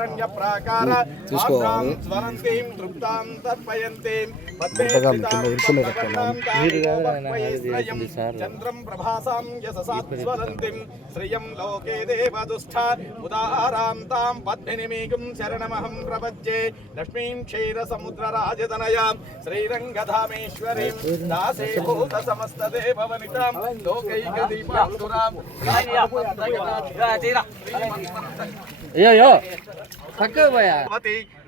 हिरण्य प्राकार आद्रां स्वरन्तीं तृप्तां तर्पयन्तीं चन्द्रं प्रभासां यशसात्स्वरन्तीं श्रियं लोके देवदुष्टा उदारां तां पद्मिनीमीगं शरणमहं प्रपद्ये लक्ष्मीं क्षीरसमुद्रराजतनयां श्रीरङ्गधामेश्वरीं दासीभूतसमस्तदेववनितां लोकैकदीपान्तुरां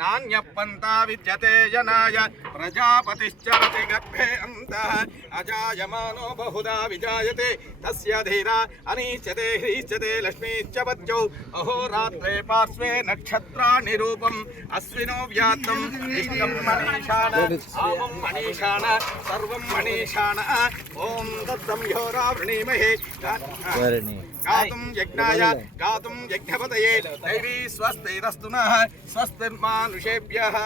नान्यपन्था विद्यते जनाय प्रजापतिश्चरति गर्भे अन्तः अजायमानो बहुधा विजायते तस्य धीरा अनीच्यते ह्रीच्यते लक्ष्मीश्च पद्यौ अहोरात्रे पार्श्वे नक्षत्राणि रूपम् अश्विनो व्यात्तं इष्टं मनीषाण आमं मनीषाण सर्वं मनीषाण ॐ तत्संयोरावृणीमहे गातुं यज्ञाय गातुं यज्ञपतये दैवी स्वस्तिरस्तु नः स्वस्तिर्मानुषेभ्यः